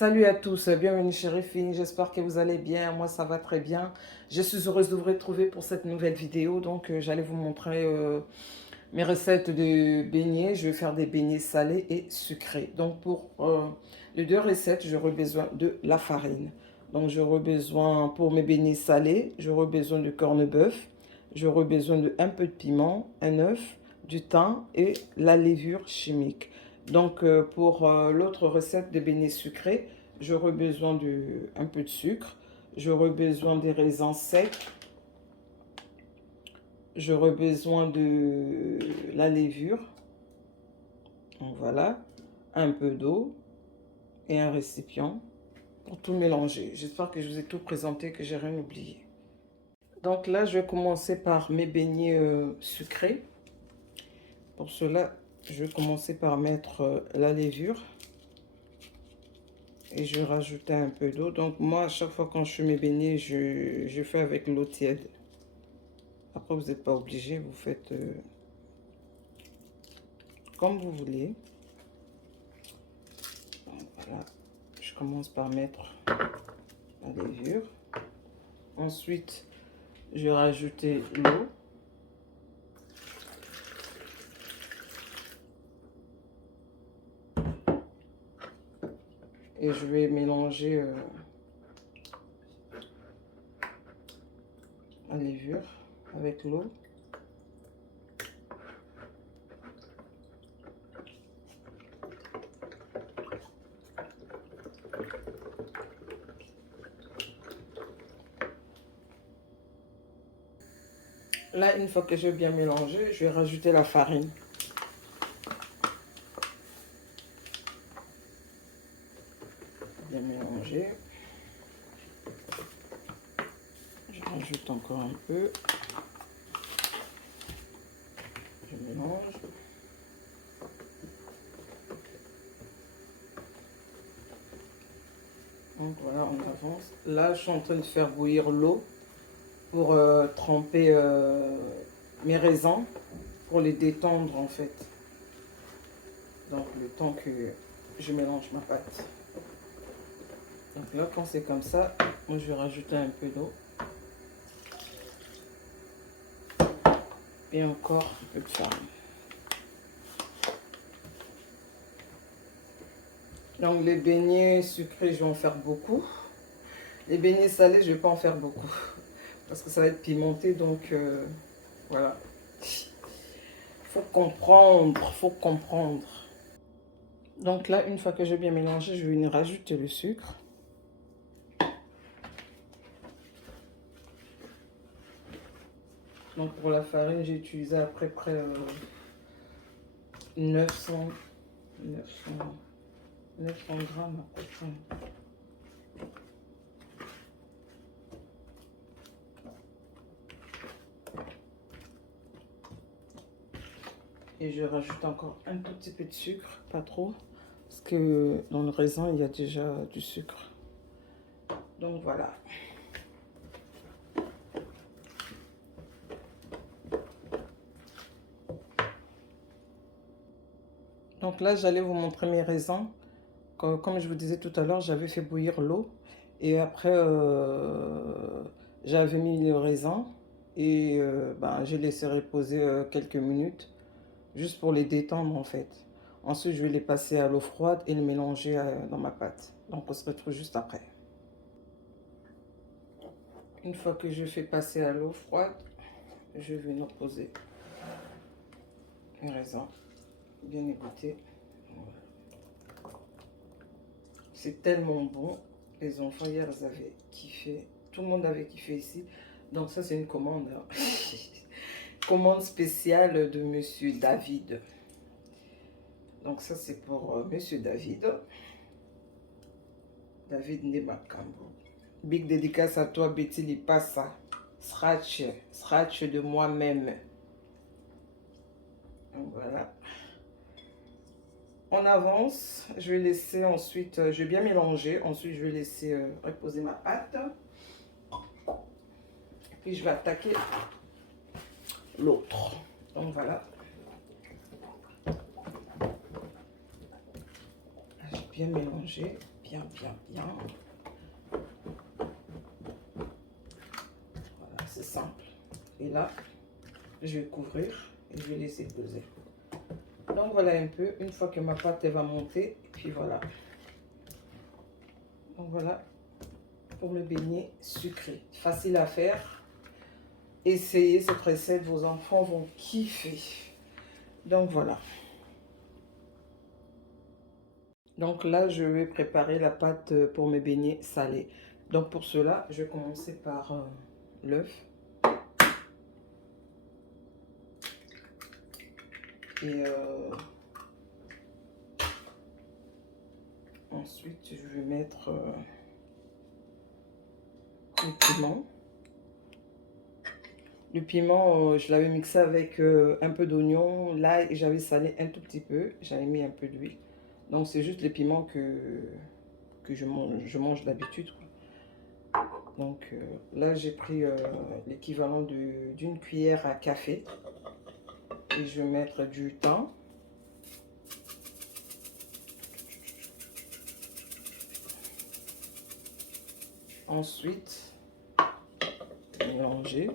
Salut à tous, bienvenue chez Réfine, j'espère que vous allez bien, moi ça va très bien. Je suis heureuse de vous retrouver pour cette nouvelle vidéo, donc j'allais vous montrer mes recettes de beignets. Je vais faire des beignets salés et sucrés. Donc pour les deux recettes, j'aurai besoin de la farine. Donc j'aurai besoin, pour mes beignets salés, j'aurai besoin de corned-beef, j'aurai besoin de un peu de piment, un œuf, du thym et la levure chimique. Donc pour l'autre recette de beignets sucrés, j'aurai besoin de un peu de sucre, j'aurai besoin des raisins secs, j'aurai besoin de la levure, donc voilà, un peu d'eau et un récipient pour tout mélanger. J'espère que je vous ai tout présenté, que j'ai rien oublié. Donc là, je vais commencer par mes beignets sucrés. Pour cela, je vais commencer par mettre la levure. Et je vais rajouter un peu d'eau. Donc moi, à chaque fois quand je fais mes beignets, je fais avec l'eau tiède. Après, vous n'êtes pas obligé, vous faites comme vous voulez. Donc, voilà, je commence par mettre la levure. Ensuite, je vais rajouter l'eau. Et je vais mélanger la levure avec l'eau. Là, une fois que j'ai bien mélangé, je vais rajouter la farine. Bien mélangé. Je rajoute encore un peu. Je mélange. Donc voilà, on avance. Là, je suis en train de faire bouillir l'eau pour tremper mes raisins, pour les détendre en fait. Donc le temps que je mélange ma pâte. Donc là, quand c'est comme ça, moi je vais rajouter un peu d'eau. Et encore un peu de farine. Donc les beignets sucrés, je vais en faire beaucoup. Les beignets salés, je ne vais pas en faire beaucoup. Parce que ça va être pimenté, donc voilà. Faut comprendre, faut comprendre. Donc là, une fois que j'ai bien mélangé, je vais venir rajouter le sucre. Donc pour la farine, j'ai utilisé à peu près 900 grammes à peu près. Et je rajoute encore un tout petit peu de sucre, pas trop, parce que dans le raisin, il y a déjà du sucre. Donc voilà. Donc là, j'allais vous montrer mes raisins. Comme je vous disais tout à l'heure, j'avais fait bouillir l'eau. Et après, j'avais mis le raisin. Et j'ai laissé reposer quelques minutes. Juste pour les détendre en fait. Ensuite, je vais les passer à l'eau froide et les mélanger dans ma pâte. Donc, on se retrouve juste après. Une fois que je fais passer à l'eau froide, je vais venir poser les raisins bien égouttés. C'est tellement bon. Les enfants hier, ils avaient kiffé. Tout le monde avait kiffé ici. Donc ça, c'est une commande. Hein. Commande spéciale de Monsieur David. Donc ça, c'est pour Monsieur David. David Nemakambo. Big dédicace à toi, Betty Lipassa. Scratch de moi-même. Donc voilà. On avance. Je vais laisser ensuite, je vais bien mélanger. Ensuite, je vais laisser reposer ma pâte. Puis je vais attaquer l'autre. Donc voilà. J'ai bien mélangé. bien, bien, bien. Voilà, c'est simple. Et là, je vais couvrir et je vais laisser poser. Donc voilà un peu, une fois que ma pâte elle va monter, et puis voilà. Donc voilà pour le beignet sucré. Facile à faire. Essayez cette recette, vos enfants vont kiffer. Donc voilà. Donc là, je vais préparer la pâte pour mes beignets salés. Donc pour cela, je vais commencer par l'œuf. Et ensuite, je vais mettre le piment. Le piment, je l'avais mixé avec un peu d'oignon, l'ail, et j'avais salé un tout petit peu. J'avais mis un peu d'huile. Donc c'est juste les piments que je mange d'habitude. Donc là, j'ai pris l'équivalent d'une cuillère à café. Et je vais mettre du thym. Ensuite, mélanger.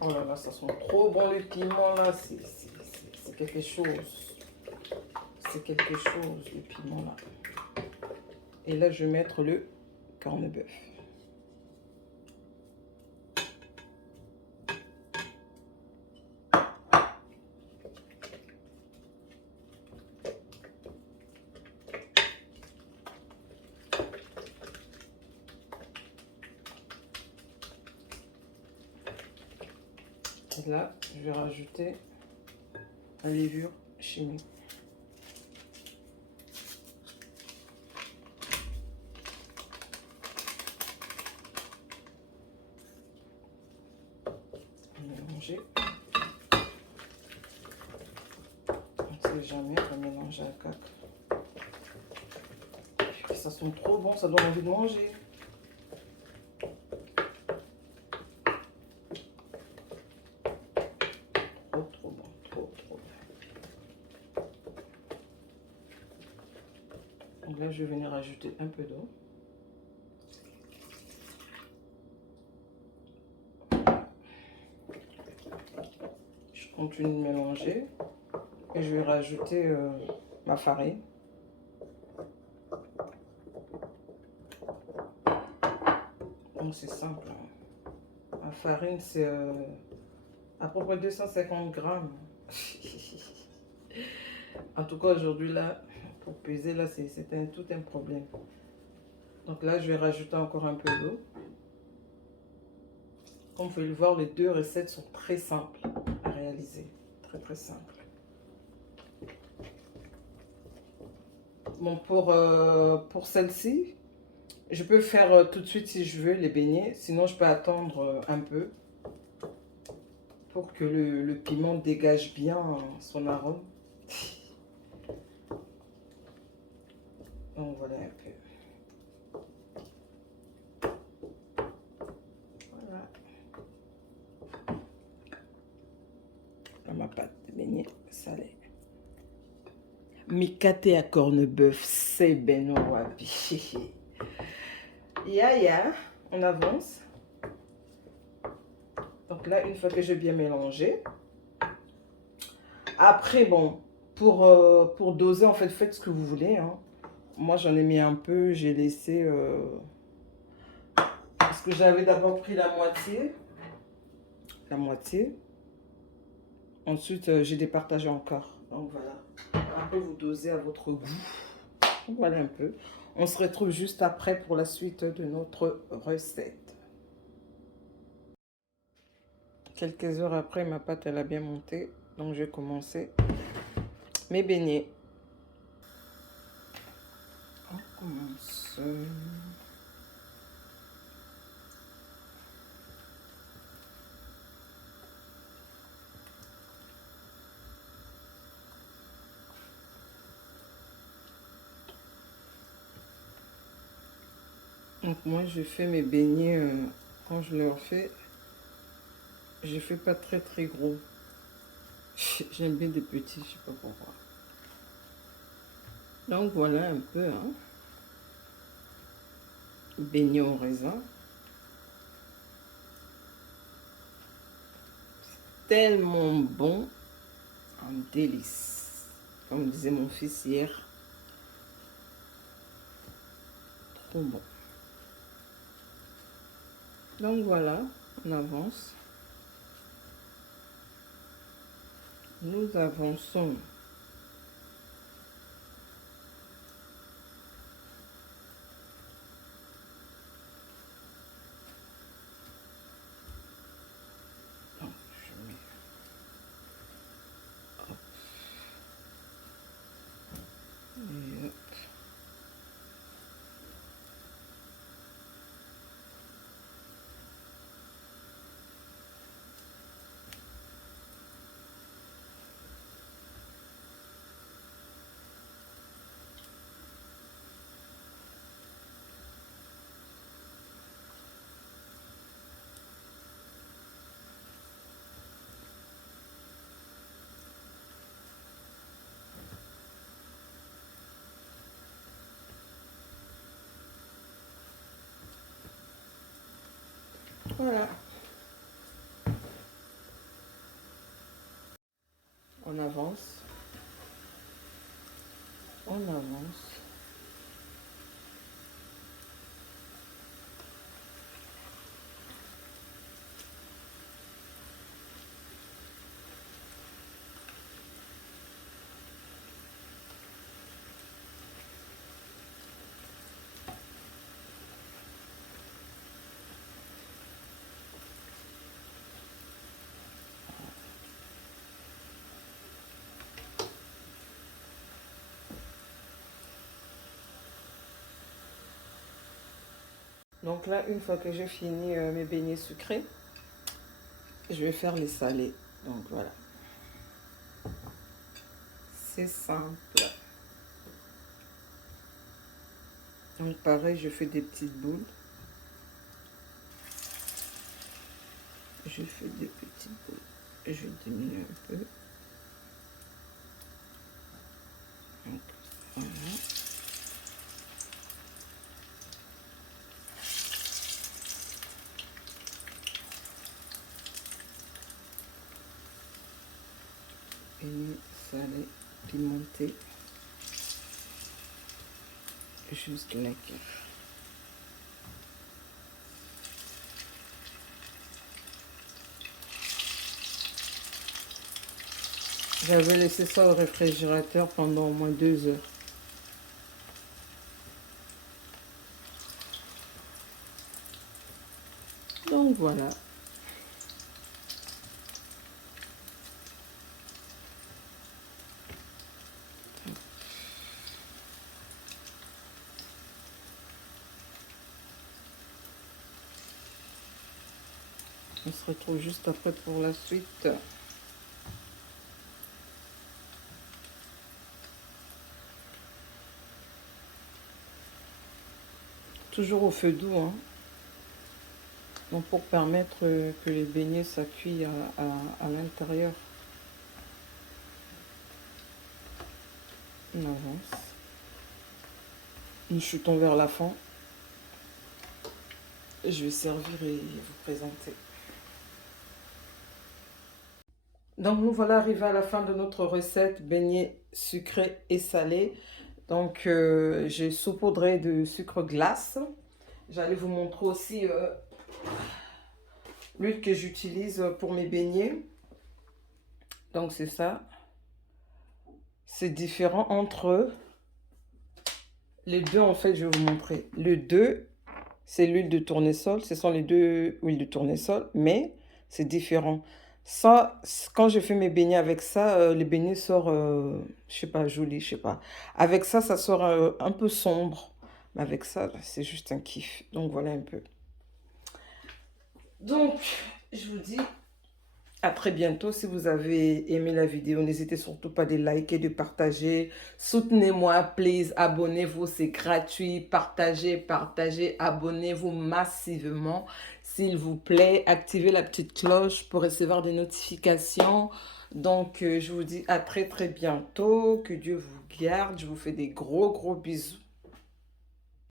Oh là là, ça sent trop bon le piment là. C'est quelque chose. C'est quelque chose le piment là. Et là, je vais mettre le corned-beef. Et là, je vais rajouter la levure chimique. Mélanger. On ne sait jamais, on va mélanger à 4. Ça sent trop bon, ça donne envie de manger. Trop bon, trop bon. Donc là, je vais venir ajouter un peu d'eau. Je continue de mélanger et je vais rajouter ma farine. Donc c'est simple. La farine, c'est à peu près 250 grammes. En tout cas, aujourd'hui, là, pour peser, là, c'est tout un problème. Donc là, je vais rajouter encore un peu d'eau. Comme vous pouvez le voir, les deux recettes sont très simples à réaliser. Très, très simples. Bon, pour celle-ci, je peux faire tout de suite si je veux les beignets. Sinon, je peux attendre un peu pour que le piment dégage bien son arôme. Donc voilà un peu. Voilà. Là, ma pâte de beignet salée. Mikate à corned-beef, c'est ben wapi. Ya, on avance. Donc là, une fois que j'ai bien mélangé. Après, bon, pour doser, en fait, faites ce que vous voulez. Hein. Moi, j'en ai mis un peu, j'ai laissé... parce que j'avais d'abord pris la moitié. La moitié. Ensuite, j'ai départagé encore. Donc voilà. Après, vous dosez à votre goût. Voilà un peu. On se retrouve juste après pour la suite de notre recette. Quelques heures après, ma pâte, elle a bien monté. Donc, je vais commencer mes beignets. On commence. Donc, moi, je fais mes beignets, quand je leur fais, je fais pas très très gros. J'aime bien des petits, je sais pas pourquoi. Donc voilà un peu, hein. Beignet au raisin. Tellement bon, un délice. Comme disait mon fils hier, trop bon. Donc voilà, on avance. Nous avançons. Donc, je mets... hop. Et hop. Voilà. On avance. On avance. Donc là, une fois que j'ai fini mes beignets sucrés, je vais faire les salés. Donc voilà. C'est simple. Donc pareil, je fais des petites boules. Je fais des petites boules. Je diminue un peu. Donc voilà. Beignets salés, pimentés. Juste la cave. J'avais laissé ça au réfrigérateur pendant au moins 2 heures. Donc voilà. On se retrouve juste après pour la suite. Toujours au feu doux, hein. Donc pour permettre que les beignets ça cuit à l'intérieur. On avance. Nous chutons vers la fin. Je vais servir et vous présenter. Donc nous voilà arrivés à la fin de notre recette beignets sucrés et salés. Donc j'ai saupoudré de sucre glace. J'allais vous montrer aussi l'huile que j'utilise pour mes beignets. Donc c'est ça. C'est différent entre les deux, en fait, je vais vous montrer. Le 2, c'est l'huile de tournesol. Ce sont les deux huiles de tournesol, mais c'est différent. Ça, quand je fais mes beignets avec ça, les beignets sortent, je sais pas, joli, je sais pas. Avec ça, ça sort un peu sombre. Mais avec ça, c'est juste un kiff. Donc voilà un peu. Donc, je vous dis À très bientôt. Si vous avez aimé la vidéo, n'hésitez surtout pas de liker, de partager. Soutenez-moi, please. Abonnez-vous, c'est gratuit. Partagez, partagez, abonnez-vous massivement. S'il vous plaît, activez la petite cloche pour recevoir des notifications. Donc, je vous dis à très très bientôt. Que Dieu vous garde. Je vous fais des gros gros bisous.